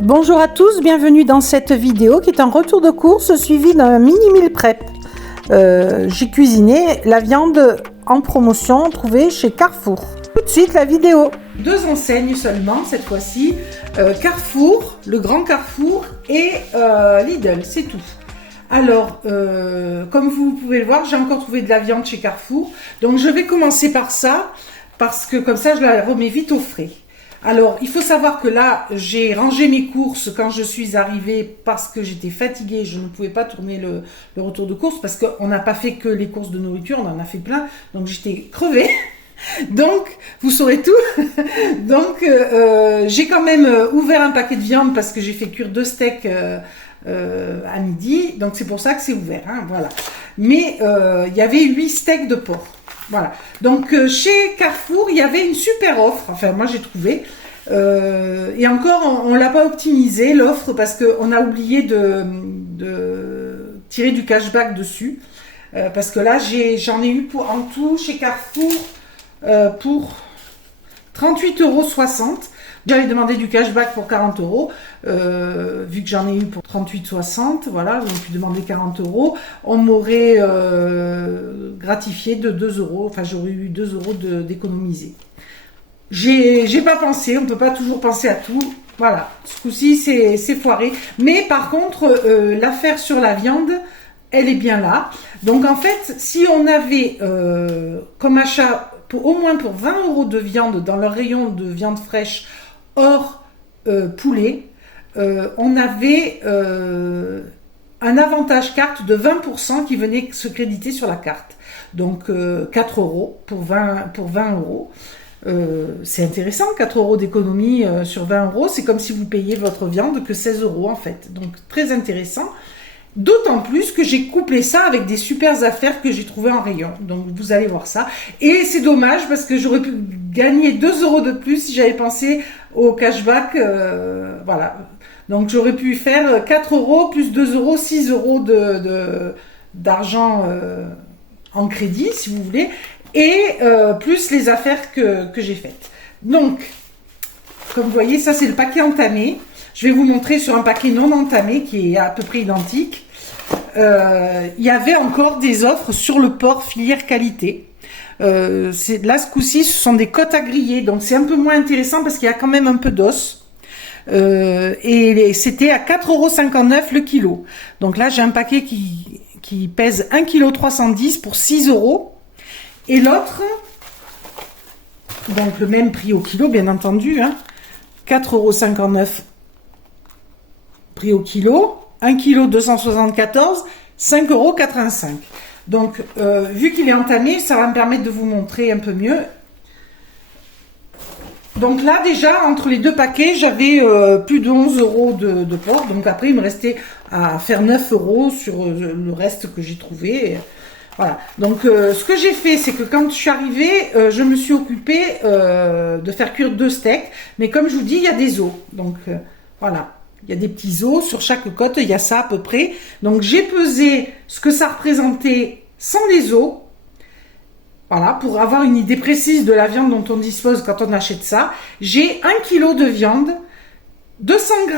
Bonjour à tous, bienvenue dans cette vidéo qui est un retour de course suivi d'un mini meal prep. J'ai cuisiné la viande en promotion trouvée chez Carrefour. Tout de suite la vidéo. Deux enseignes seulement cette fois-ci, Carrefour, le grand Carrefour et Lidl, c'est tout. Alors, comme vous pouvez le voir, j'ai encore trouvé de la viande chez Carrefour. Donc je vais commencer par ça, parce que comme ça je la remets vite au frais. Alors, il faut savoir que là, j'ai rangé mes courses quand je suis arrivée parce que j'étais fatiguée. Je ne pouvais pas tourner le retour de course parce qu'on n'a pas fait que les courses de nourriture, on en a fait plein. Donc, j'étais crevée. Donc, vous saurez tout. Donc, j'ai quand même ouvert un paquet de viande parce que j'ai fait cuire 2 steaks à midi. Donc, c'est pour ça que c'est ouvert. Hein, voilà. Mais il y avait 8 steaks de porc. Voilà, donc chez Carrefour, il y avait une super offre, enfin moi j'ai trouvé, et encore on ne l'a pas optimisé l'offre parce qu'on a oublié de tirer du cashback dessus, parce que là j'en ai eu en tout chez Carrefour pour 38,60 €. J'avais demandé du cashback pour 40 €, vu que j'en ai eu pour 38,60 €, voilà, j'ai pu demander 40 €, on m'aurait gratifié de 2 €, enfin j'aurais eu 2 € d'économiser. J'ai pas pensé, on peut pas toujours penser à tout, voilà, ce coup-ci c'est foiré, mais par contre l'affaire sur la viande, elle est bien là. Donc en fait, si on avait comme achat au moins pour 20 € de viande dans leur rayon de viande fraîche hors poulet, on avait un avantage carte de 20% qui venait se créditer sur la carte. Donc 4 € pour 20 €. C'est intéressant, 4 € d'économie sur 20 €. C'est comme si vous payiez votre viande que 16 € en fait. Donc très intéressant. D'autant plus que j'ai couplé ça avec des super affaires que j'ai trouvées en rayon. Donc vous allez voir ça. Et c'est dommage parce que j'aurais pu gagner 2 € de plus si j'avais pensé au cashback. Voilà. Donc j'aurais pu faire 4 € plus 2 €, 6 € d'argent en crédit si vous voulez. Et plus les affaires que j'ai faites. Donc, comme vous voyez, ça c'est le paquet entamé. Je vais vous montrer sur un paquet non entamé qui est à peu près identique. Il y avait encore des offres sur le porc filière qualité. Là, ce coup-ci, ce sont des côtes à griller. Donc, c'est un peu moins intéressant parce qu'il y a quand même un peu d'os. Et c'était à 4,59 € le kilo. Donc là, j'ai un paquet qui pèse 1,310 kg pour 6 €. Et l'autre, donc le même prix au kilo, bien entendu, hein, 4,59 € prix au kilo, 1 kg 274, 5,85 €. Donc, vu qu'il est entamé, ça va me permettre de vous montrer un peu mieux. Donc là, déjà, entre les deux paquets, j'avais plus de 11 € de porc. Donc après, il me restait à faire 9 € sur le reste que j'ai trouvé. Voilà. Donc, ce que j'ai fait, c'est que quand je suis arrivée, je me suis occupée de faire cuire 2 steaks. Mais comme je vous dis, il y a des os. Donc, voilà. Il y a des petits os sur chaque côte. Il y a ça à peu près. Donc, j'ai pesé ce que ça représentait sans les os. Voilà, pour avoir une idée précise de la viande dont on dispose quand on achète ça. J'ai 1 kg de viande, 200 g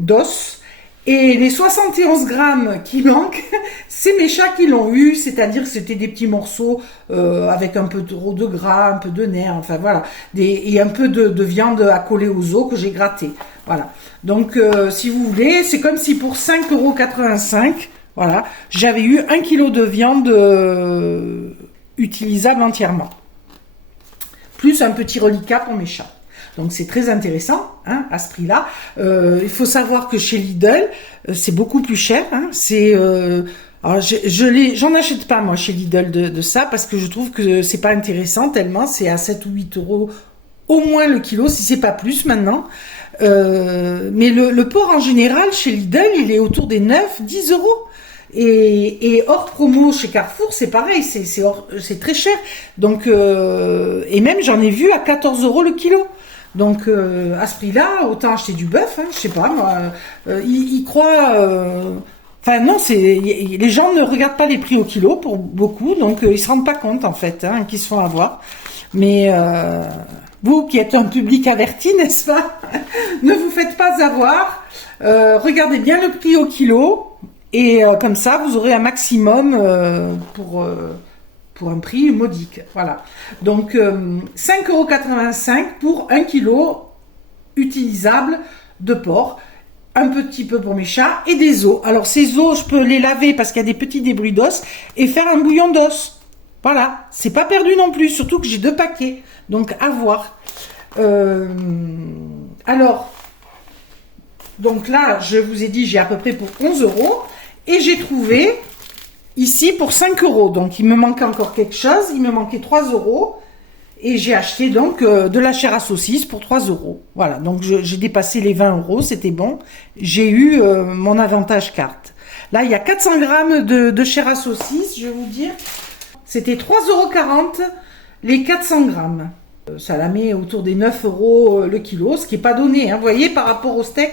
d'os. Et les 71 grammes qui manquent, c'est mes chats qui l'ont eu, c'est-à-dire que c'était des petits morceaux avec un peu de gras, un peu de nerfs, enfin voilà, et un peu de viande à coller aux os que j'ai gratté. Voilà. Donc, si vous voulez, c'est comme si pour 5,85 €, voilà, j'avais eu 1 kg de viande utilisable entièrement. Plus un petit reliquat pour mes chats. Donc c'est très intéressant hein, à ce prix-là. Il faut savoir que chez Lidl, c'est beaucoup plus cher. Hein, alors j'en achète pas moi chez Lidl de ça parce que je trouve que c'est pas intéressant tellement. C'est à 7 ou 8 € au moins le kilo, si c'est pas plus maintenant. Mais le porc en général chez Lidl, il est autour des 9-10 €. Et hors promo chez Carrefour, c'est pareil, c'est très cher. Donc et même j'en ai vu à 14 € le kilo. Donc à ce prix-là, autant acheter du bœuf, hein, je sais pas moi. Ils croient. Enfin non, les gens ne regardent pas les prix au kilo pour beaucoup, donc ils se rendent pas compte en fait, hein, qu'ils se font avoir. Mais vous qui êtes un public averti, n'est-ce pas? Ne vous faites pas avoir, regardez bien le prix au kilo. Et comme ça, vous aurez un maximum pour un prix modique. Voilà. Donc, 5,85 € pour 1 kilo utilisable de porc. Un petit peu pour mes chats et des os. Alors, ces os, je peux les laver parce qu'il y a des petits débris d'os et faire un bouillon d'os. Voilà. C'est pas perdu non plus, surtout que j'ai 2 paquets. Donc, à voir. Alors, donc là, je vous ai dit, j'ai à peu près pour 11 € et j'ai trouvé ici pour 5 €. Donc, il me manquait encore quelque chose. Il me manquait 3 € et j'ai acheté donc de la chair à saucisse pour 3 €. Voilà, donc j'ai dépassé les 20 €, c'était bon. J'ai eu mon avantage carte. Là, il y a 400 grammes de chair à saucisse, je vais vous dire. C'était 3,40 € les 400 grammes. Ça la met autour des 9 € le kilo, ce qui n'est pas donné. Hein. Vous voyez, par rapport au steak,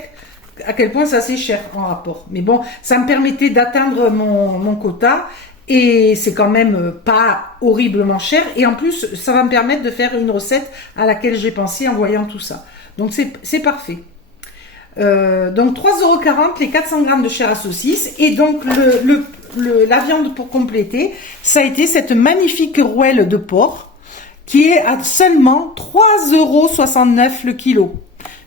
à quel point ça c'est cher en rapport. Mais bon, ça me permettait d'atteindre mon quota et c'est quand même pas horriblement cher. Et en plus, ça va me permettre de faire une recette à laquelle j'ai pensé en voyant tout ça. Donc c'est parfait. Donc 3,40 € les 400 grammes de chair à saucisse. Et donc la viande pour compléter, ça a été cette magnifique rouelle de porc qui est à seulement 3,69 € le kilo.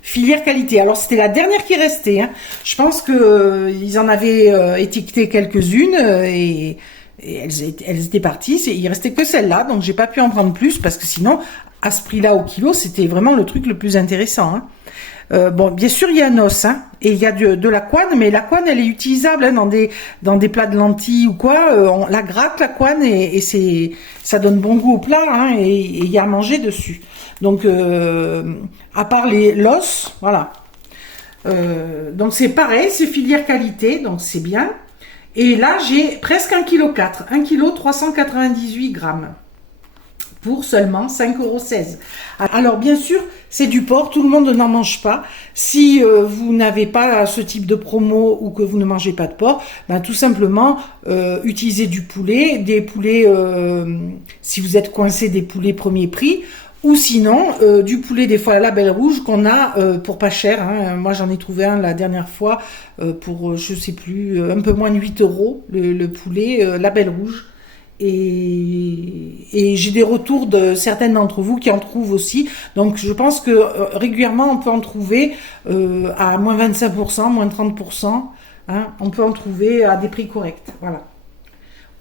Filière qualité. Alors, c'était la dernière qui restait. Hein. Je pense que ils en avaient étiqueté quelques-unes et elles étaient parties. Il restait que celle-là, donc j'ai pas pu en prendre plus parce que sinon, à ce prix-là au kilo, c'était vraiment le truc le plus intéressant. Hein. Bon, bien sûr, il y a un os, hein, et il y a de la couenne, mais la couenne, elle est utilisable hein, dans des plats de lentilles ou quoi. On la gratte, la couenne, et ça donne bon goût au plat, hein, et il y a à manger dessus. Donc, à part l'os, voilà. Donc, c'est pareil, c'est filière qualité, donc c'est bien. Et là, j'ai presque 1,4 kg, 1 kg 398 grammes. Pour seulement 5,16 €. Alors bien sûr, c'est du porc, tout le monde n'en mange pas. Si vous n'avez pas ce type de promo ou que vous ne mangez pas de porc, ben, tout simplement utilisez du poulet, des poulets, si vous êtes coincé, des poulets premier prix, ou sinon du poulet des fois à la Belle Rouge qu'on a pour pas cher. Hein. Moi j'en ai trouvé un la dernière fois pour je sais plus, un peu moins de 8 € le poulet la Belle Rouge. Et j'ai des retours de certaines d'entre vous qui en trouvent aussi. Donc je pense que régulièrement on peut en trouver à moins 25%, moins 30%. Hein, on peut en trouver à des prix corrects. Voilà.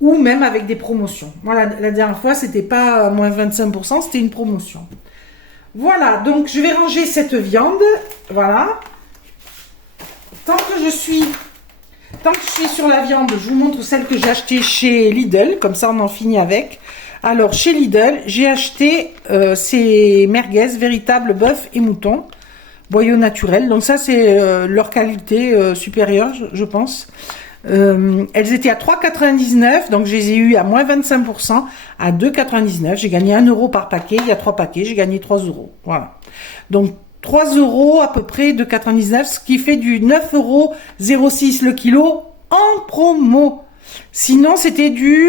Ou même avec des promotions. Voilà, la dernière fois c'était pas moins 25%, c'était une promotion. Voilà, donc je vais ranger cette viande. Voilà. Tant que je suis sur la viande, je vous montre celle que j'ai achetée chez Lidl, comme ça on en finit avec. Alors chez Lidl, j'ai acheté ces merguez, véritables bœuf et mouton, boyau naturel. Donc ça c'est leur qualité supérieure, je pense. Elles étaient à 3,99 €, donc je les ai eues à moins 25%, à 2,99 €. J'ai gagné 1 € par paquet, il y a 3 paquets, j'ai gagné 3 €. Voilà. Donc 3 € à peu près de 99, ce qui fait du 9,06 € le kilo en promo. Sinon, c'était du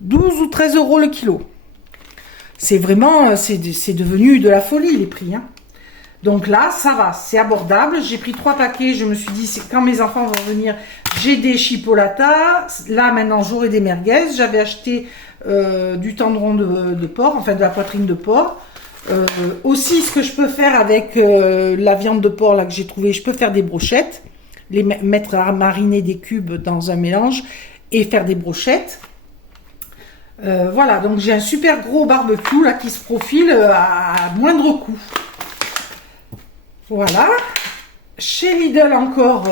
12 ou 13 € le kilo. C'est vraiment, c'est devenu de la folie les prix. Hein. Donc là, ça va, c'est abordable. J'ai pris 3 paquets, je me suis dit, quand mes enfants vont venir, j'ai des chipolatas. Là, maintenant, j'aurai des merguez. J'avais acheté du tendron de porc, enfin de la poitrine de porc. Aussi, ce que je peux faire avec la viande de porc là que j'ai trouvé, je peux faire des brochettes, les mettre à mariner des cubes dans un mélange et faire des brochettes. Voilà, donc j'ai un super gros barbecue là qui se profile à moindre coût. Voilà. Chez Lidl encore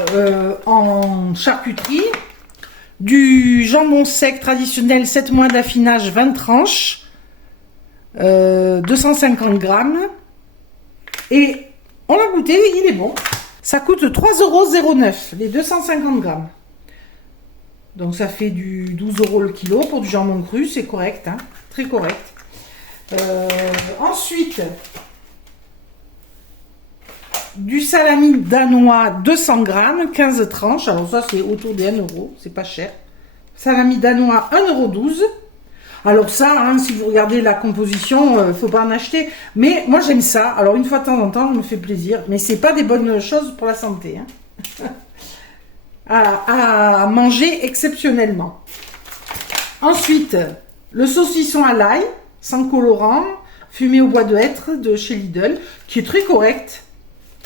en charcuterie, du jambon sec traditionnel 7 mois d'affinage 20 tranches. 250 grammes et on l'a goûté, il est bon. Ça coûte 3,09 € les 250 grammes. Donc ça fait du 12 € le kilo pour du jambon cru, c'est correct, hein, très correct. Ensuite, du salami danois 200 grammes, 15 tranches. Alors ça c'est autour des 1 €, c'est pas cher. Salami danois 1,12 €. Alors ça, hein, si vous regardez la composition, faut pas en acheter. Mais moi j'aime ça. Alors une fois de temps en temps, je me fais plaisir. Mais c'est pas des bonnes choses pour la santé. Hein. à manger exceptionnellement. Ensuite, le saucisson à l'ail, sans colorant, fumé au bois de hêtre de chez Lidl, qui est très correct,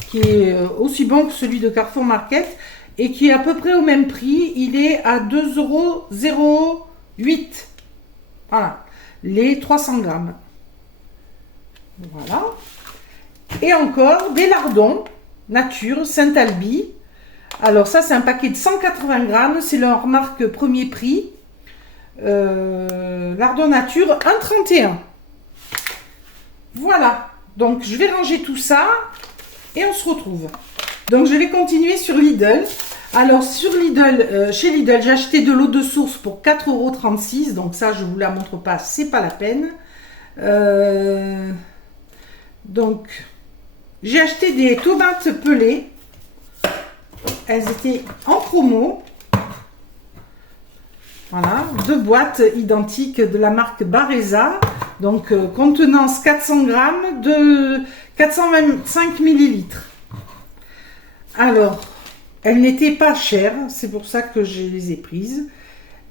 qui est aussi bon que celui de Carrefour Market et qui est à peu près au même prix. Il est à 2,08 €. Voilà, les 300 grammes. Voilà. Et encore des lardons nature Saint-Albi. Alors ça, c'est un paquet de 180 grammes. C'est leur marque Premier Prix. Lardons nature 1,31 €. Voilà. Donc, je vais ranger tout ça et on se retrouve. Donc, je vais continuer sur Lidl. Alors, sur Lidl, chez Lidl, j'ai acheté de l'eau de source pour 4,36 €. Donc, ça, je ne vous la montre pas, c'est pas la peine. Donc, j'ai acheté des tomates pelées. Elles étaient en promo. Voilà, 2 boîtes identiques de la marque Bareza. Donc, contenance 400 grammes de 425 millilitres. Alors, elles n'étaient pas chères, c'est pour ça que je les ai prises.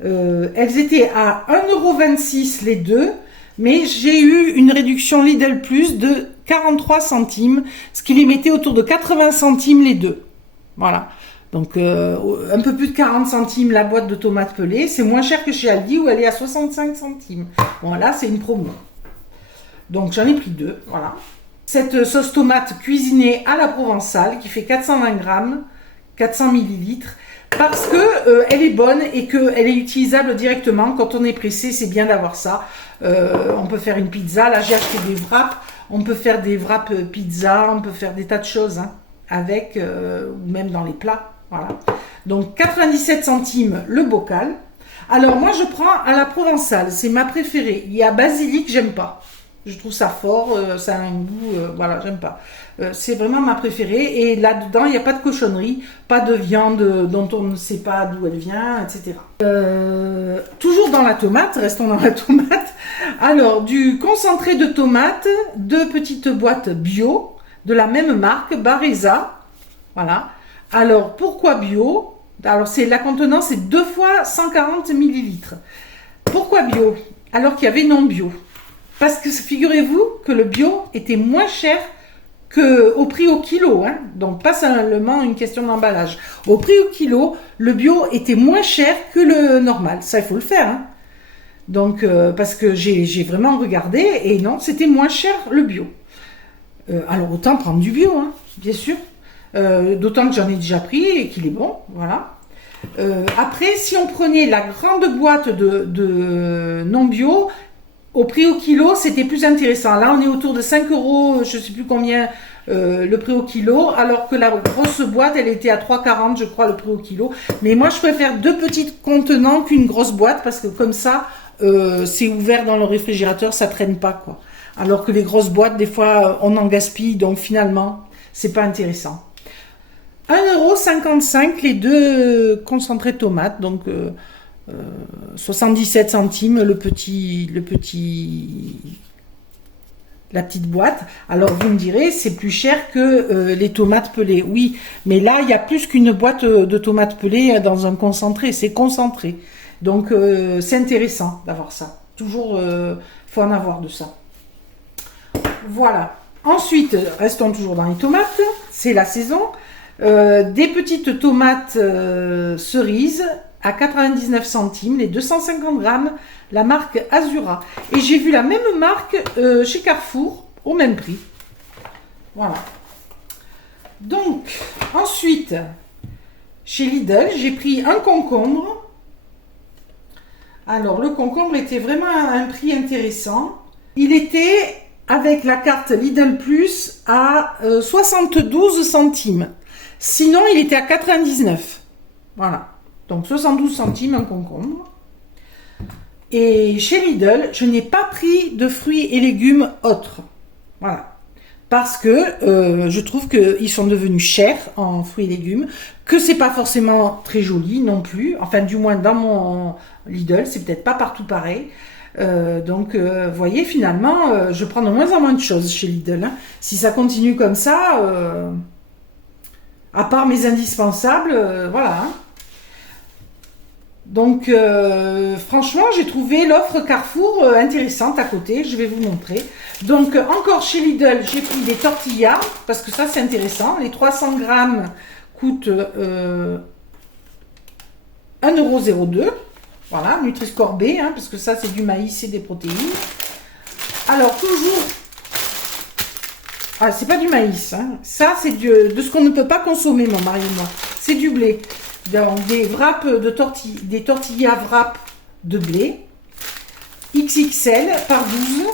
Elles étaient à 1,26 € les deux, mais j'ai eu une réduction Lidl Plus de 43 centimes, ce qui les mettait autour de 80 centimes les deux. Voilà. Donc, un peu plus de 40 centimes la boîte de tomates pelées. C'est moins cher que chez Aldi où elle est à 65 centimes. Bon, là, c'est une promo. Donc, j'en ai pris 2. Voilà. Cette sauce tomate cuisinée à la provençale qui fait 420 grammes, 400 millilitres. Parce que elle est bonne et qu'elle est utilisable directement. Quand on est pressé, c'est bien d'avoir ça. On peut faire une pizza. Là, j'ai acheté des wraps. On peut faire des wraps pizza. On peut faire des tas de choses avec, ou même dans les plats. Voilà. Donc 97 centimes le bocal. Alors moi je prends à la provençale, c'est ma préférée. Il y a basilic, j'aime pas. Je trouve ça fort, ça a un goût, voilà, j'aime pas. C'est vraiment ma préférée. Et là-dedans, il n'y a pas de cochonnerie, pas de viande dont on ne sait pas d'où elle vient, etc. Toujours dans la tomate, restons dans la tomate. Alors, du concentré de tomate, 2 petites boîtes bio, de la même marque, Bareza. Voilà. Alors, pourquoi bio? Alors, la contenance est 2 fois 140 millilitres. Pourquoi bio? Alors qu'il y avait non bio. Parce que figurez-vous que le bio était moins cher qu'au prix au kilo. Hein. Donc, pas seulement une question d'emballage. Au prix au kilo, le bio était moins cher que le normal. Ça, il faut le faire. Hein. Donc, parce que j'ai vraiment regardé et non, c'était moins cher le bio. Alors, autant prendre du bio, hein, bien sûr. D'autant que j'en ai déjà pris et qu'il est bon, voilà. Après, si on prenait la grande boîte de non bio, au prix au kilo, c'était plus intéressant. Là, on est autour de 5 €, je sais plus combien le prix au kilo, alors que la grosse boîte, elle était à 3,40 €, je crois, le prix au kilo. Mais moi, je préfère 2 petites contenants qu'une grosse boîte, parce que comme ça, c'est ouvert dans le réfrigérateur, ça traîne pas, quoi. Alors que les grosses boîtes, des fois, on en gaspille, donc finalement, c'est pas intéressant. 1,55 € les 2 concentrés de tomates, donc 77 centimes la petite boîte. Alors vous me direz, c'est plus cher que les tomates pelées. Oui, mais là, il y a plus qu'une boîte de tomates pelées dans un concentré, c'est concentré. Donc c'est intéressant d'avoir ça. Toujours, faut en avoir de ça. Voilà. Ensuite, restons toujours dans les tomates, c'est la saison. Des petites tomates cerises à 99 centimes, les 250 grammes, la marque Azura. Et j'ai vu la même marque chez Carrefour, au même prix. Voilà. Donc, ensuite, chez Lidl, j'ai pris un concombre. Alors, le concombre était vraiment à un prix intéressant. Il était, avec la carte Lidl Plus, à 72 centimes. Sinon, il était à 99. Voilà. Donc, 72 centimes un concombre. Et chez Lidl, je n'ai pas pris de fruits et légumes autres. Voilà. Parce que je trouve qu'ils sont devenus chers en fruits et légumes, que c'est pas forcément très joli non plus. Enfin, du moins dans mon Lidl, c'est peut-être pas partout pareil. Vous voyez, finalement, je prends de moins en moins de choses chez Lidl. Hein. Si ça continue comme ça, à part mes indispensables, voilà. Hein. Donc, franchement, j'ai trouvé l'offre Carrefour intéressante à côté. Je vais vous montrer. Donc, encore chez Lidl, j'ai pris des tortillas, parce que ça, c'est intéressant. Les 300 grammes coûtent 1,02 €. Voilà, Nutri-Score B, hein, parce que ça, c'est du maïs et des protéines. Alors, toujours... Ah, c'est pas du maïs. Hein. Ça, c'est de ce qu'on ne peut pas consommer, mon mari et moi. C'est du blé. Donc, des wraps de des tortillas wraps de blé. XXL par 12.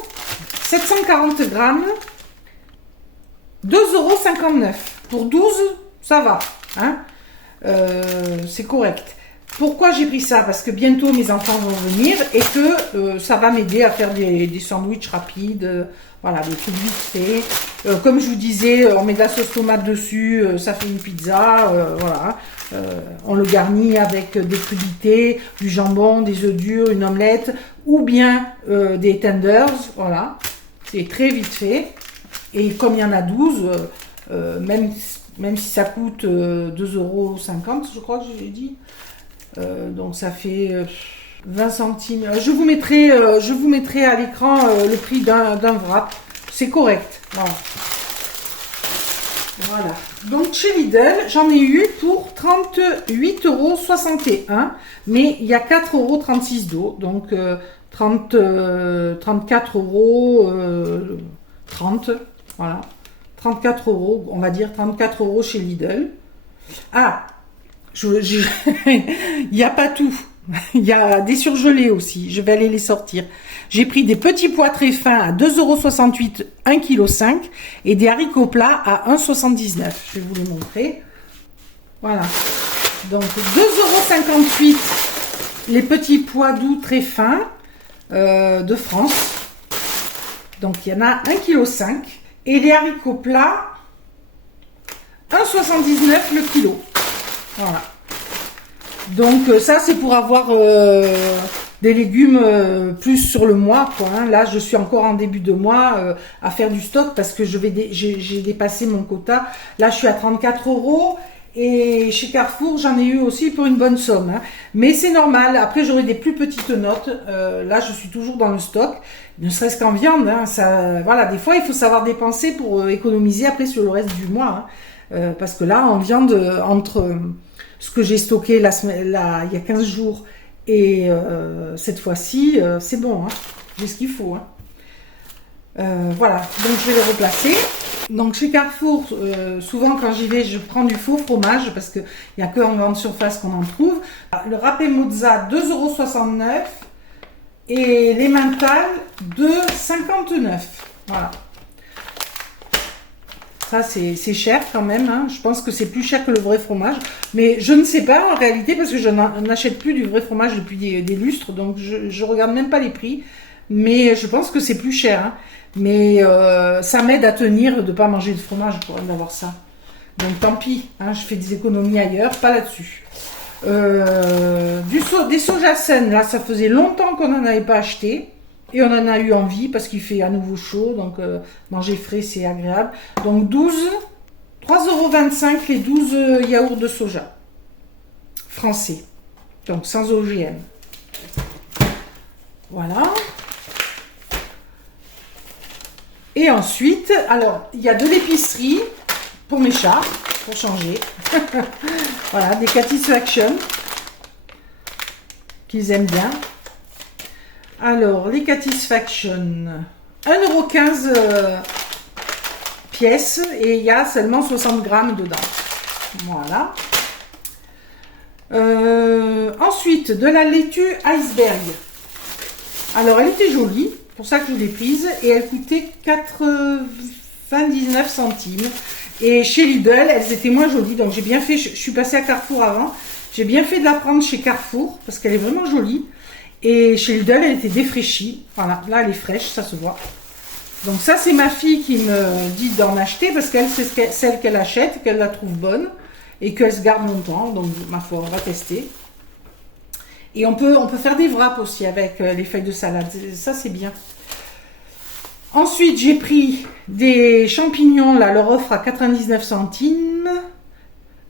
740 grammes. 2,59 €. Pour 12, ça va. Hein. C'est correct. Pourquoi j'ai pris ça? Parce que bientôt mes enfants vont venir et que ça va m'aider à faire des sandwichs rapides, voilà, des trucs vite faits. Comme je vous disais, on met de la sauce tomate dessus, ça fait une pizza, voilà. On le garnit avec des crudités, du jambon, des œufs durs, une omelette ou bien des tenders, voilà. C'est très vite fait. Et comme il y en a 12, même si ça coûte 2,50 €, je crois que j'ai dit. Donc ça fait 20 centimes. Je vous mettrai à l'écran le prix d'un wrap. C'est correct. Voilà. Voilà. Donc chez Lidl, j'en ai eu pour 38,61 €. Mais il y a 4,36 € d'eau. Donc 34 € 30. Voilà. 34 €, on va dire 34 € chez Lidl. Ah, il n'y a pas tout. Il y a des surgelés aussi. Je vais aller les sortir. J'ai pris des petits pois très fins à 2,68 €, 1,5 kg et des haricots plats à 1,79 €. Je vais vous les montrer. Voilà. Donc 2,58 € les petits pois doux très fins de France. Donc il y en a 1,5 kg et les haricots plats 1,79 € le kilo. Voilà. Donc ça c'est pour avoir des légumes plus sur le mois, quoi. Hein. Là je suis encore en début de mois à faire du stock parce que j'ai dépassé mon quota. Là je suis à 34 € et chez Carrefour j'en ai eu aussi pour une bonne somme. Hein. Mais c'est normal. Après j'aurai des plus petites notes. Là je suis toujours dans le stock, ne serait-ce qu'en viande. Hein. Ça, voilà, des fois il faut savoir dépenser pour économiser après sur le reste du mois. Hein. Parce que là, en viande, entre ce que j'ai stocké il y a 15 jours et cette fois-ci, c'est bon. Hein. J'ai ce qu'il faut. Hein. Voilà, donc je vais les replacer. Donc chez Carrefour, souvent quand j'y vais, je prends du faux fromage parce qu'il n'y a que en grande surface qu'on en trouve. Le râpé mozza, 2,69 € et l'emmental, 2,59 €. Voilà. Ça, c'est cher quand même. Hein. Je pense que c'est plus cher que le vrai fromage. Mais je ne sais pas en réalité parce que je n'achète plus du vrai fromage depuis des lustres. Donc, je regarde même pas les prix. Mais je pense que c'est plus cher. Hein. Mais ça m'aide à tenir de ne pas manger de fromage d'avoir ça. Donc, tant pis. Hein, je fais des économies ailleurs, pas là-dessus. Des sojasen, là, ça faisait longtemps qu'on n'en avait pas acheté. Et on en a eu envie parce qu'il fait à nouveau chaud, donc manger frais c'est agréable. Donc 3,25 € les 12 yaourts de soja français, donc sans OGM. Voilà. Et ensuite, alors il y a de l'épicerie pour mes chats, pour changer. Voilà, des Satisfaction qu'ils aiment bien. Alors, les Satisfaction, 1,15 € pièce et il y a seulement 60 grammes dedans. Voilà. Ensuite, de la laitue iceberg. Alors, elle était jolie, pour ça que je l'ai prise, et elle coûtait 99 centimes. Et chez Lidl, elles étaient moins jolies, donc j'ai bien fait, je suis passée à Carrefour avant, j'ai bien fait de la prendre chez Carrefour, parce qu'elle est vraiment jolie. Et chez Lidl, elle était défraîchie. Voilà, là, elle est fraîche, ça se voit. Donc ça, c'est ma fille qui me dit d'en acheter parce qu'elle, c'est celle qu'elle achète, qu'elle la trouve bonne et qu'elle se garde longtemps. Donc, ma foi, on va tester. Et on peut faire des wraps aussi avec les feuilles de salade. Ça, c'est bien. Ensuite, j'ai pris des champignons, là, leur offre à 99 centimes.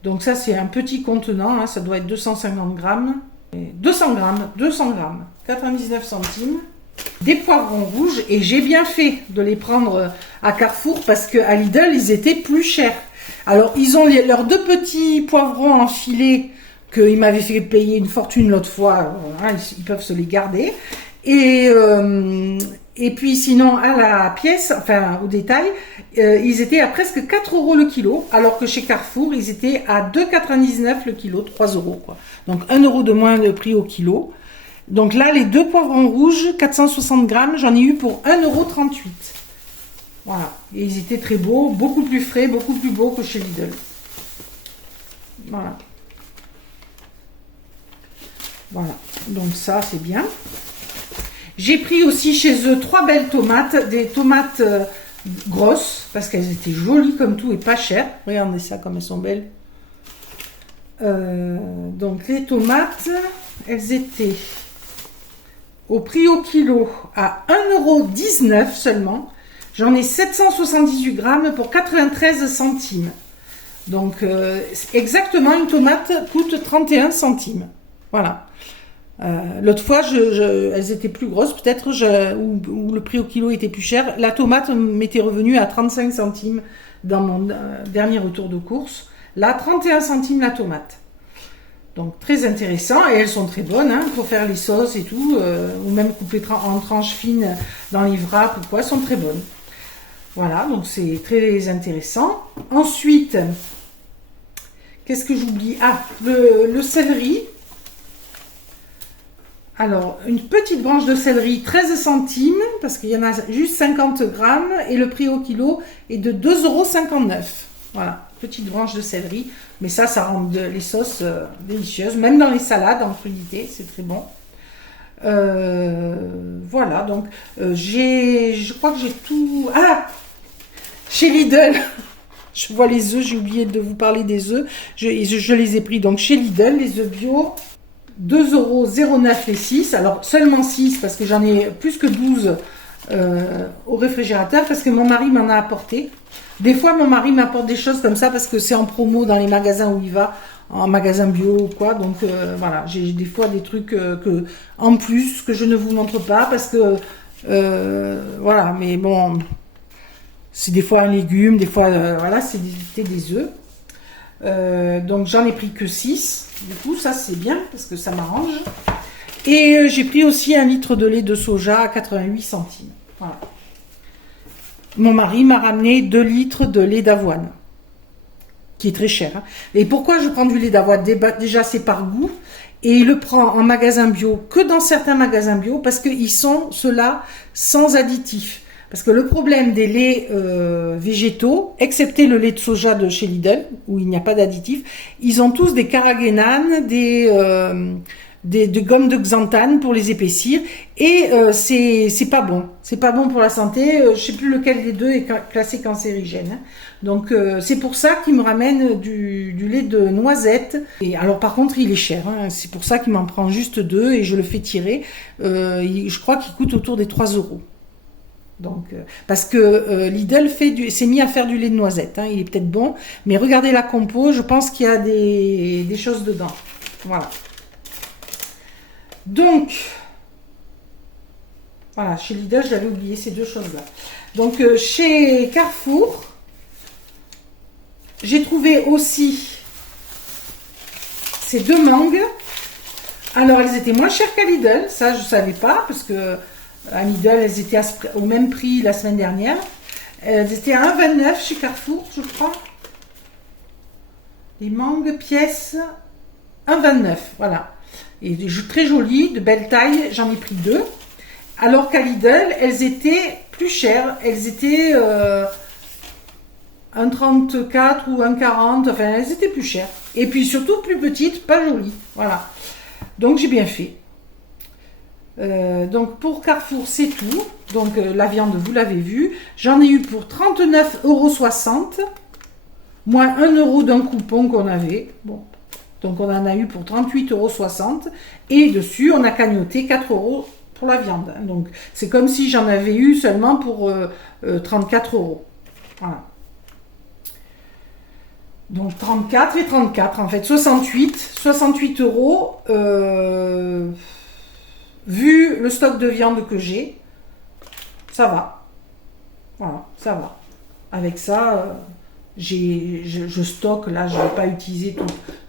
Donc ça, c'est un petit contenant, hein, ça doit être 250 grammes. 200 grammes, 99 centimes. Des poivrons rouges, et j'ai bien fait de les prendre à Carrefour parce qu'à Lidl, ils étaient plus chers. Alors, ils ont leurs 2 petits poivrons en filet qu'ils m'avaient fait payer une fortune l'autre fois. Voilà, ils peuvent se les garder. Et puis sinon, à la pièce, enfin au détail, ils étaient à presque 4 € le kilo, alors que chez Carrefour, ils étaient à 2,99 € le kilo, 3 €, quoi. Donc 1 € de moins de prix au kilo. Donc là, les 2 poivrons rouges, 460 grammes, j'en ai eu pour 1,38 €. Voilà. Et ils étaient très beaux, beaucoup plus frais, beaucoup plus beaux que chez Lidl. Voilà. Voilà. Donc ça, c'est bien. J'ai pris aussi chez eux 3 belles tomates, des tomates grosses, parce qu'elles étaient jolies comme tout et pas chères. Regardez ça, comme elles sont belles. Donc les tomates, elles étaient au prix au kilo à 1,19 € seulement. J'en ai 778 grammes pour 93 centimes. Donc exactement, une tomate coûte 31 centimes. Voilà. L'autre fois, elles étaient plus grosses, peut-être, ou le prix au kilo était plus cher. La tomate m'était revenue à 35 centimes dans mon dernier retour de course. Là, 31 centimes la tomate. Donc, très intéressant. Et elles sont très bonnes, hein, pour faire les sauces et tout, ou même couper en tranches fines dans les wraps ou quoi, elles sont très bonnes. Voilà, donc c'est très intéressant. Ensuite, qu'est-ce que j'oublie? Ah, le céleri. Alors, une petite branche de céleri, 13 centimes, parce qu'il y en a juste 50 grammes, et le prix au kilo est de 2,59 €. Voilà, petite branche de céleri, mais ça rend les sauces délicieuses, même dans les salades en crudité, c'est très bon. Voilà, donc je crois que j'ai tout... Ah, chez Lidl, je vois les œufs, j'ai oublié de vous parler des œufs, je les ai pris donc chez Lidl, les œufs bio, 2,09 € les 6, alors seulement 6 parce que j'en ai plus que 12 au réfrigérateur parce que mon mari m'en a apporté. Des fois mon mari m'apporte des choses comme ça parce que c'est en promo dans les magasins où il va, en magasin bio ou quoi, donc voilà, j'ai des fois des trucs en plus que je ne vous montre pas parce que voilà, mais bon, c'est des fois un légume, des fois voilà, c'était des œufs. Donc j'en ai pris que 6, du coup ça c'est bien parce que ça m'arrange. Et j'ai pris aussi 1 litre de lait de soja à 88 centimes. Voilà. Mon mari m'a ramené 2 litres de lait d'avoine, qui est très cher, hein. Et pourquoi je prends du lait d'avoine? Déjà c'est par goût, et il le prend en magasin bio que dans certains magasins bio parce qu'ils sont ceux-là sans additifs. Parce que le problème des laits végétaux, excepté le lait de soja de chez Lidl, où il n'y a pas d'additifs, ils ont tous des carragénanes, des gommes de xanthane pour les épaissir, et c'est pas bon. C'est pas bon pour la santé. Je sais plus lequel des deux est classé cancérigène, hein. Donc c'est pour ça qu'il me ramène du lait de noisette. Et alors par contre il est cher, hein. C'est pour ça qu'il m'en prend juste 2 et je le fais tirer. Je crois qu'il coûte autour des 3 €. Donc, parce que Lidl s'est mis à faire du lait de noisette, hein, il est peut-être bon, mais regardez la compo, je pense qu'il y a des choses dedans. Voilà. Donc, voilà, chez Lidl, j'avais oublié ces 2 choses-là. Donc, chez Carrefour, j'ai trouvé aussi ces 2 mangues. Alors, elles étaient moins chères qu'à Lidl, ça je ne savais pas, parce que à Lidl, elles étaient au même prix la semaine dernière. Elles étaient à 1,29 € chez Carrefour, je crois. Les mangues pièces, 1,29 €, voilà. Et très jolies, de belle taille, j'en ai pris 2. Alors qu'à Lidl, elles étaient plus chères. Elles étaient 1,34 € ou 1,40 €, enfin, elles étaient plus chères. Et puis surtout plus petites, pas jolies, voilà. Donc j'ai bien fait. Donc pour Carrefour c'est tout. Donc la viande vous l'avez vu, j'en ai eu pour 39,60 €, moins 1 € d'un coupon qu'on avait. Bon, Donc on en a eu pour 38,60 € et dessus on a cagnoté 4 € pour la viande. Donc c'est comme si j'en avais eu seulement pour 34 €. Voilà. Donc 34 et 34 en fait, 68 €. Vu le stock de viande que j'ai, ça va. Voilà, ça va. Avec ça, je stocke, là je ne vais pas utiliser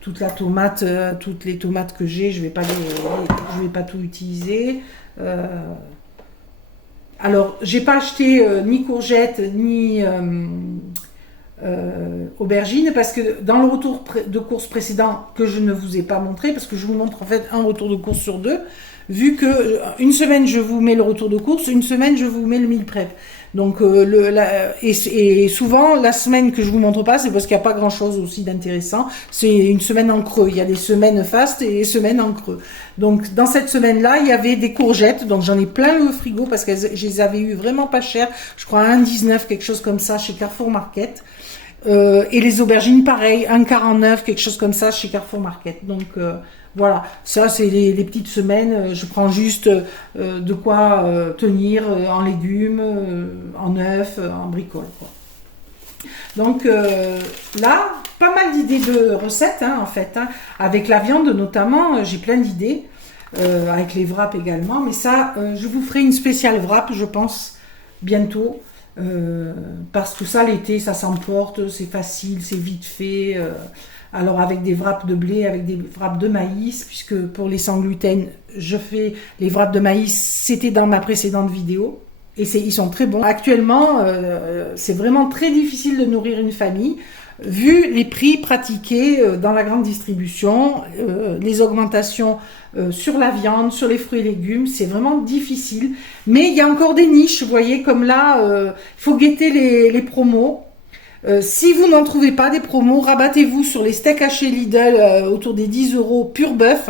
toute la tomate, toutes les tomates que j'ai, je vais pas tout utiliser. Alors j'ai pas acheté ni courgettes ni aubergines parce que dans le retour de course précédent que je ne vous ai pas montré, parce que je vous montre en fait un retour de course sur deux, vu que une semaine je vous mets le retour de course, une semaine je vous mets le meal prep. Donc et souvent la semaine que je vous montre pas, c'est parce qu'il n'y a pas grand chose aussi d'intéressant. C'est une semaine en creux. Il y a des semaines fast et des semaines en creux. Donc dans cette semaine-là, il y avait des courgettes. Donc j'en ai plein le frigo parce que je les avais eu vraiment pas cher. Je crois à 1,19 quelque chose comme ça chez Carrefour Market. Et les aubergines pareil, 1,49 quelque chose comme ça chez Carrefour Market. Donc voilà, ça c'est les petites semaines, je prends juste de quoi tenir en légumes, en œufs, en bricole, quoi. Donc là, pas mal d'idées de recettes en fait, avec la viande notamment, j'ai plein d'idées, avec les wraps également, mais ça, je vous ferai une spéciale wrap, je pense, bientôt, parce que ça l'été, ça s'emporte, c'est facile, c'est vite fait. Alors avec des wraps de blé, avec des wraps de maïs, puisque pour les sans gluten, je fais les wraps de maïs, c'était dans ma précédente vidéo, et ils sont très bons. Actuellement, c'est vraiment très difficile de nourrir une famille, vu les prix pratiqués dans la grande distribution, les augmentations sur la viande, sur les fruits et légumes, c'est vraiment difficile. Mais il y a encore des niches, vous voyez, comme là, il faut guetter les promos. Si vous n'en trouvez pas des promos, rabattez-vous sur les steaks hachés Lidl autour des 10 € pur bœuf.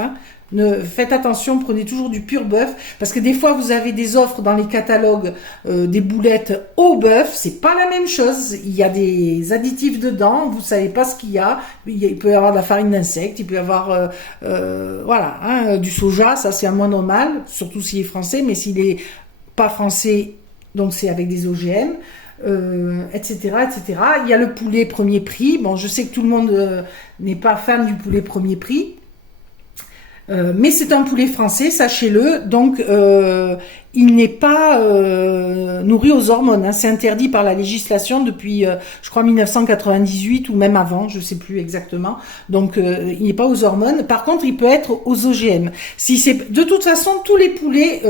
Faites attention, prenez toujours du pur bœuf parce que des fois vous avez des offres dans les catalogues des boulettes au bœuf, c'est pas la même chose. Il y a des additifs dedans, vous savez pas ce qu'il y a. Il peut y avoir de la farine d'insectes, il peut y avoir du soja, ça c'est un moindre mal, surtout s'il est français, mais s'il est pas français, donc c'est avec des OGM. Etc., etc. Il y a le poulet premier prix. Bon, je sais que tout le monde n'est pas fan du poulet premier prix, mais c'est un poulet français, sachez-le. Donc, il n'est pas nourri aux hormones. C'est interdit par la législation depuis, je crois, 1998 ou même avant, je sais plus exactement. Donc, il n'est pas aux hormones. Par contre, il peut être aux OGM. Si c'est, de toute façon, tous les poulets,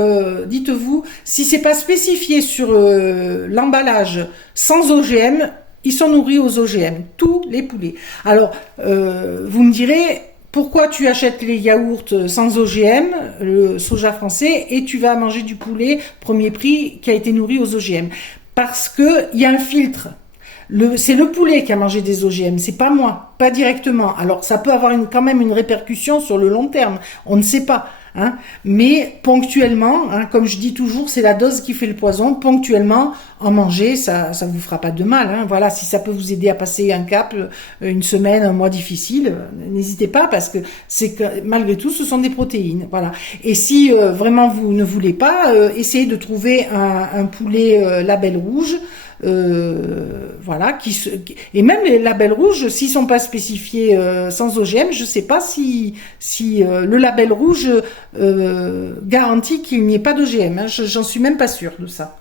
dites-vous, si c'est pas spécifié sur l'emballage sans OGM, ils sont nourris aux OGM. Tous les poulets. Alors, vous me direz, pourquoi tu achètes les yaourts sans OGM, le soja français, et tu vas manger du poulet premier prix qui a été nourri aux OGM? Parce que il y a un filtre. C'est le poulet qui a mangé des OGM, c'est pas moi, pas directement. Alors ça peut avoir quand même une répercussion sur le long terme, on ne sait pas. Mais ponctuellement, comme je dis toujours, c'est la dose qui fait le poison. Ponctuellement, en manger, ça vous fera pas de mal. Voilà, si ça peut vous aider à passer un cap, une semaine, un mois difficile, n'hésitez pas parce que malgré tout, ce sont des protéines. Voilà. Et si vraiment vous ne voulez pas, essayez de trouver un poulet label rouge. Voilà, et même les labels rouges, s'ils sont pas spécifiés sans OGM, je sais pas si le label rouge garantit qu'il n'y ait pas d'OGM. J'en suis même pas sûre de ça,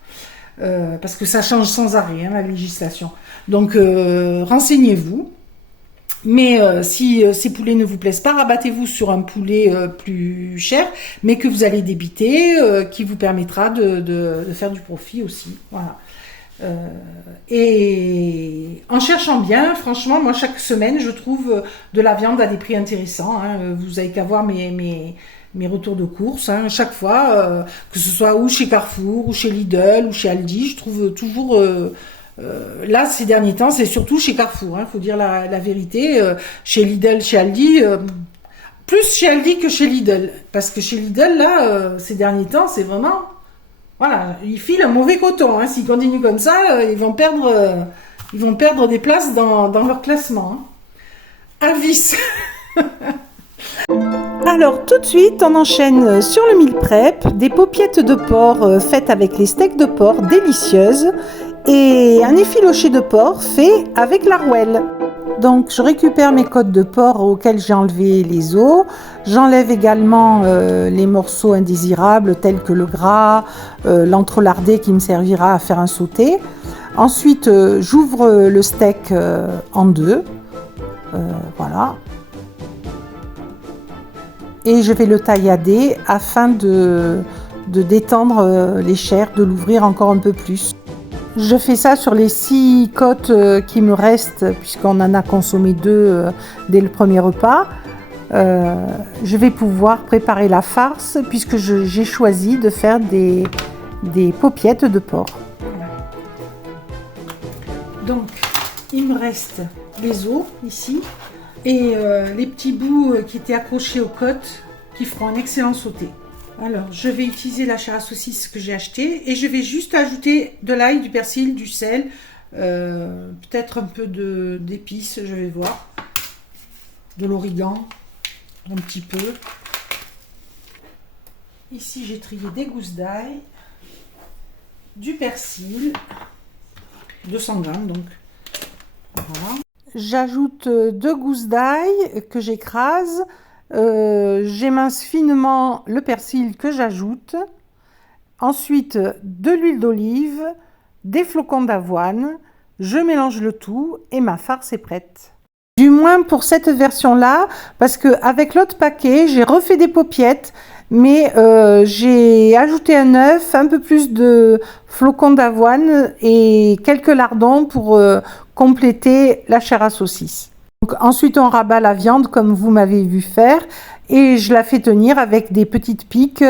parce que ça change sans arrêt la législation. Donc renseignez-vous. Mais si ces poulets ne vous plaisent pas, rabattez-vous sur un poulet plus cher, mais que vous allez débiter, qui vous permettra de faire du profit aussi. Voilà. Et en cherchant bien, franchement, moi chaque semaine je trouve de la viande à des prix intéressants. Vous avez qu'à voir mes retours de course. Chaque fois, que ce soit ou chez Carrefour, ou chez Lidl, ou chez Aldi, je trouve toujours. Là, ces derniers temps, c'est surtout chez Carrefour. Faut dire la vérité. Chez Lidl, chez Aldi. Plus chez Aldi que chez Lidl. Parce que chez Lidl, là, ces derniers temps, c'est vraiment. Voilà, ils filent un mauvais coton. S'ils continuent comme ça, ils vont perdre des places dans leur classement. Avis. Alors tout de suite, on enchaîne sur le meal prep, des paupiettes de porc faites avec les steaks de porc délicieuses et un effiloché de porc fait avec la rouelle. Donc je récupère mes côtes de porc auxquelles j'ai enlevé les os, j'enlève également les morceaux indésirables tels que le gras, l'entrelardé qui me servira à faire un sauté. Ensuite j'ouvre le steak en deux, voilà. Et je vais le taillader afin de détendre les chairs, de l'ouvrir encore un peu plus. Je fais ça sur les 6 côtes qui me restent, puisqu'on en a consommé 2 dès le premier repas. Je vais pouvoir préparer la farce, puisque j'ai choisi de faire des paupiettes de porc. Donc, il me reste les os ici. Et les petits bouts qui étaient accrochés aux côtes qui feront un excellent sauté. Alors je vais utiliser la chair à saucisse que j'ai achetée et je vais juste ajouter de l'ail, du persil, du sel, peut-être un peu d'épices, je vais voir, de l'origan, un petit peu. Ici j'ai trié des gousses d'ail, du persil, 200 grammes donc, voilà. J'ajoute 2 gousses d'ail que j'écrase, j'émince finement le persil que j'ajoute, ensuite de l'huile d'olive, des flocons d'avoine, je mélange le tout et ma farce est prête. Du moins pour cette version-là, parce qu'avec l'autre paquet, j'ai refait des paupiettes, mais j'ai ajouté un œuf, un peu plus de flocons d'avoine et quelques lardons pour compléter la chair à saucisse. Donc, ensuite, on rabat la viande comme vous m'avez vu faire et je la fais tenir avec des petites piques.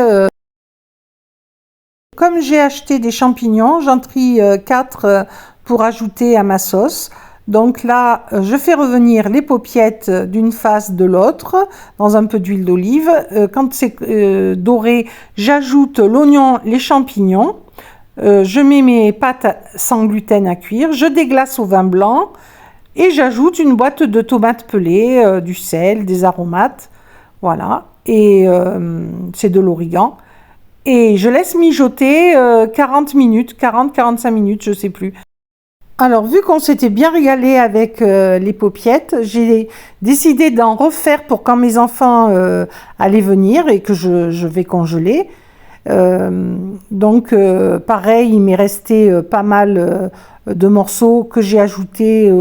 Comme j'ai acheté des champignons, j'en trie 4 pour ajouter à ma sauce. Donc là, je fais revenir les paupiettes d'une face de l'autre dans un peu d'huile d'olive. Quand c'est doré, j'ajoute l'oignon, les champignons. Je mets mes pâtes sans gluten à cuire. Je déglace au vin blanc et j'ajoute une boîte de tomates pelées, du sel, des aromates. Voilà. Et c'est de l'origan. Et je laisse mijoter 40 minutes, 40-45 minutes, je ne sais plus. Alors, vu qu'on s'était bien régalé avec les paupiettes, j'ai décidé d'en refaire pour quand mes enfants allaient venir et que je vais congeler. Donc, pareil, il m'est resté pas mal de morceaux que j'ai ajoutés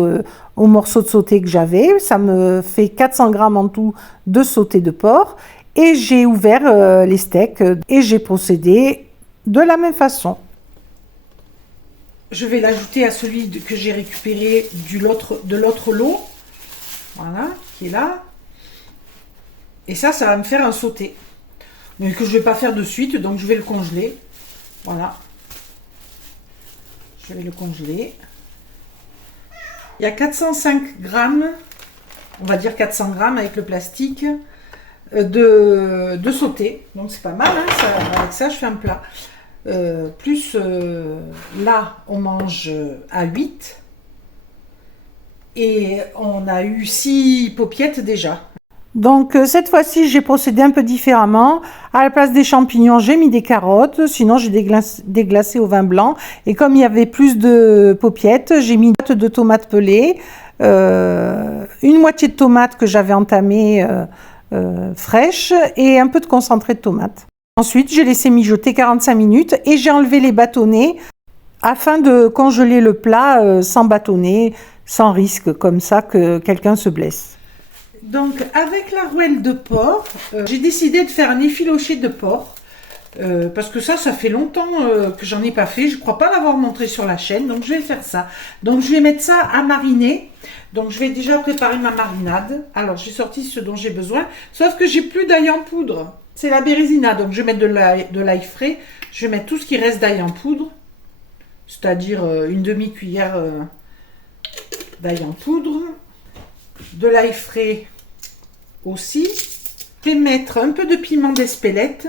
aux morceaux de sauté que j'avais. Ça me fait 400 grammes en tout de sauté de porc. Et j'ai ouvert les steaks et j'ai procédé de la même façon. Je vais l'ajouter à celui que j'ai récupéré de l'autre lot. Voilà, qui est là. Et ça va me faire un sauté. Mais que je ne vais pas faire de suite, donc je vais le congeler. Voilà. Je vais le congeler. Il y a 405 grammes, on va dire 400 grammes avec le plastique, de sauté. Donc c'est pas mal, hein, avec ça je fais un plat. Plus là on mange à 8 et on a eu 6 paupiettes déjà. Donc cette fois-ci j'ai procédé un peu différemment. À la place des champignons j'ai mis des carottes, sinon j'ai déglacé au vin blanc et comme il y avait plus de paupiettes j'ai mis une boîte de tomates pelées, une moitié de tomate que j'avais entamée fraîche et un peu de concentré de tomate. Ensuite, j'ai laissé mijoter 45 minutes et j'ai enlevé les bâtonnets afin de congeler le plat sans bâtonnet, sans risque, comme ça que quelqu'un se blesse. Donc, avec la rouelle de porc, j'ai décidé de faire un effiloché de porc. Parce que ça fait longtemps que j'en ai pas fait. Je crois pas l'avoir montré sur la chaîne, donc je vais faire ça. Donc, je vais mettre ça à mariner. Donc, je vais déjà préparer ma marinade. Alors, j'ai sorti ce dont j'ai besoin. Sauf que j'ai plus d'ail en poudre. C'est la bérésina, donc je vais mettre de l'ail frais. Je vais mettre tout ce qui reste d'ail en poudre, c'est-à-dire une demi-cuillère d'ail en poudre, de l'ail frais aussi. Je vais mettre un peu de piment d'Espelette.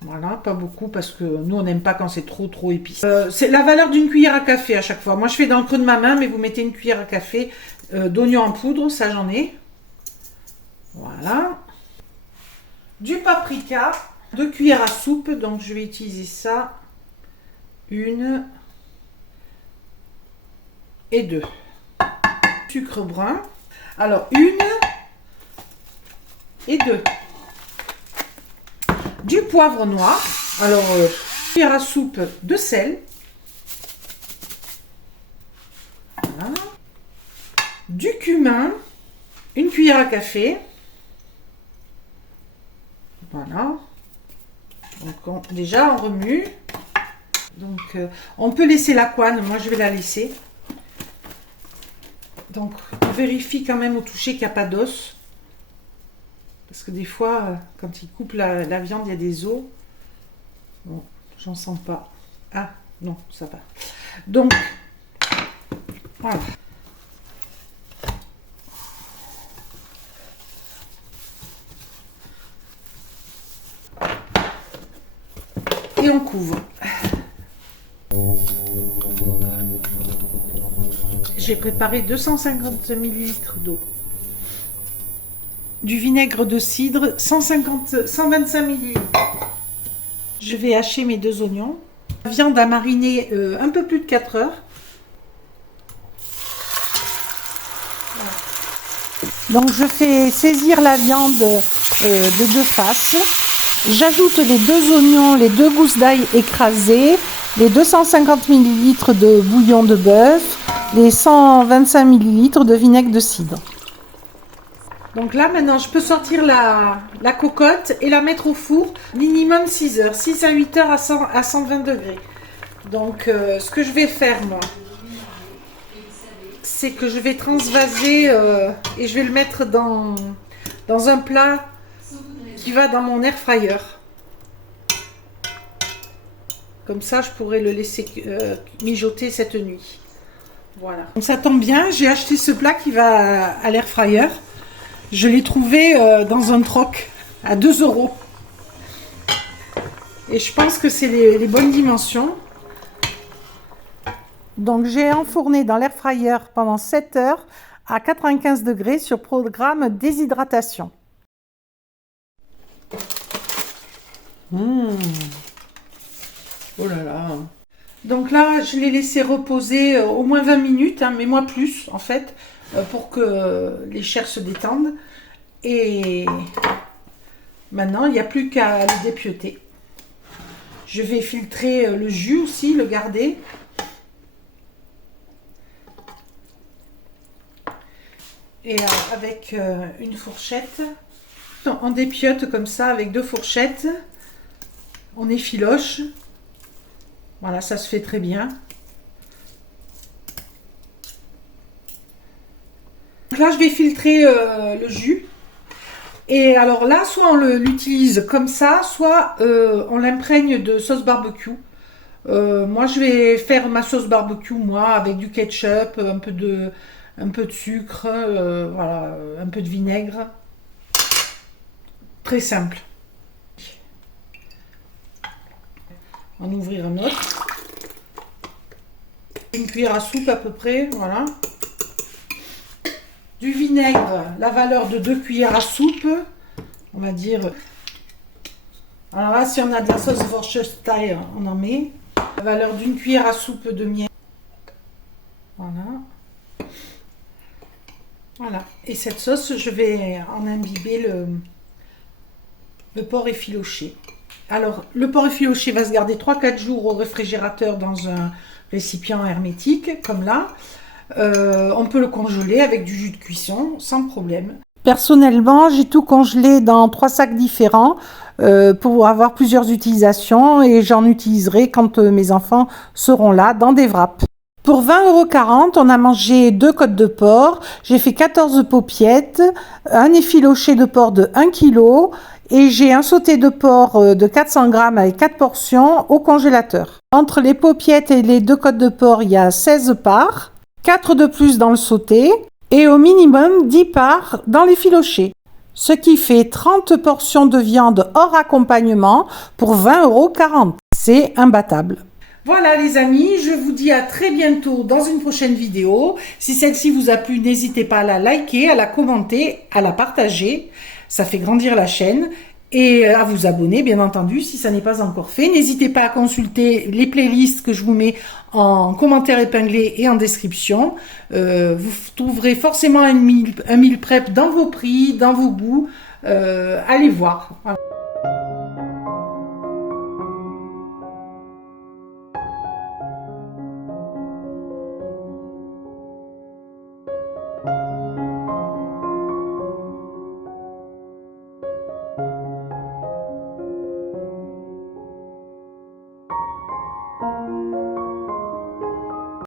Voilà, pas beaucoup parce que nous on n'aime pas quand c'est trop épicé. C'est la valeur d'une cuillère à café à chaque fois. Moi je fais dans le creux de ma main, mais vous mettez une cuillère à café d'oignon en poudre, ça j'en ai. Voilà. Du paprika, 2 cuillères à soupe, donc je vais utiliser ça. 1 et 2. Sucre brun. Alors 1 et 2. Du poivre noir. Alors, cuillère à soupe de sel. Voilà. Du cumin. 1 cuillère à café. Voilà. Donc, déjà, on remue. Donc, on peut laisser la couenne. Moi, je vais la laisser. Donc, on vérifie quand même au toucher qu'il n'y a pas d'os. Parce que des fois, quand ils coupent la viande, il y a des os. Bon, j'en sens pas. Ah, non, ça va. Donc, voilà. Et on couvre. J'ai préparé 250 ml d'eau. Du vinaigre de cidre, 125 ml. Je vais hacher mes 2 oignons. La viande à mariner un peu plus de 4 heures. Voilà. Donc je fais saisir la viande de 2 faces. J'ajoute les 2 oignons, les 2 gousses d'ail écrasées, les 250 ml de bouillon de bœuf, les 125 ml de vinaigre de cidre. Donc là, maintenant, je peux sortir la cocotte et la mettre au four minimum 6 heures, 6 à 8 heures à 120 degrés. Donc, ce que je vais faire, moi, c'est que je vais transvaser et je vais le mettre dans un plat qui va dans mon air fryer. Comme ça, je pourrais le laisser mijoter cette nuit. Voilà. Donc ça tombe bien, j'ai acheté ce plat qui va à l'air fryer. Je l'ai trouvé dans un troc à 2 €. Et je pense que c'est les bonnes dimensions. Donc j'ai enfourné dans l'air fryer pendant 7 heures à 95 degrés sur programme déshydratation. Oh là là. Donc là, je l'ai laissé reposer au moins 20 minutes, hein, mais moi plus en fait, pour que les chairs se détendent. Et maintenant, il n'y a plus qu'à le dépioter. Je vais filtrer le jus aussi, le garder. Et avec une fourchette, on dépiote comme ça avec 2 fourchettes. On effiloche. Voilà, ça se fait très bien. Donc là, je vais filtrer le jus. Et alors là, soit on l'utilise comme ça, soit on l'imprègne de sauce barbecue. Moi, je vais faire ma sauce barbecue, moi, avec du ketchup, un peu de sucre, voilà, un peu de vinaigre. Très simple. On va en ouvrir un autre. Une cuillère à soupe à peu près, voilà. Du vinaigre, la valeur de 2 cuillères à soupe, on va dire. Alors là, si on a de la sauce Worcestershire, on en met. La valeur d'1 cuillère à soupe de miel. Voilà. Voilà. Et cette sauce, je vais en imbiber le porc effiloché. Alors, le porc effiloché va se garder 3-4 jours au réfrigérateur dans un récipient hermétique, comme là. On peut le congeler avec du jus de cuisson, sans problème. Personnellement, j'ai tout congelé dans 3 sacs différents pour avoir plusieurs utilisations et j'en utiliserai quand mes enfants seront là, dans des wraps. Pour 20,40 €, on a mangé 2 côtes de porc, j'ai fait 14 paupiettes, un effiloché de porc de 1 kg et j'ai un sauté de porc de 400 g avec 4 portions au congélateur. Entre les paupiettes et les 2 côtes de porc, il y a 16 parts, 4 de plus dans le sauté et au minimum 10 parts dans l'effiloché. Ce qui fait 30 portions de viande hors accompagnement pour 20,40 €. C'est imbattable. Voilà les amis, je vous dis à très bientôt dans une prochaine vidéo. Si celle-ci vous a plu, n'hésitez pas à la liker, à la commenter, à la partager. Ça fait grandir la chaîne. Et à vous abonner, bien entendu, si ça n'est pas encore fait. N'hésitez pas à consulter les playlists que je vous mets en commentaire épinglé et en description. Vous trouverez forcément un meal prep dans vos prix, dans vos goûts. Allez voir. Voilà.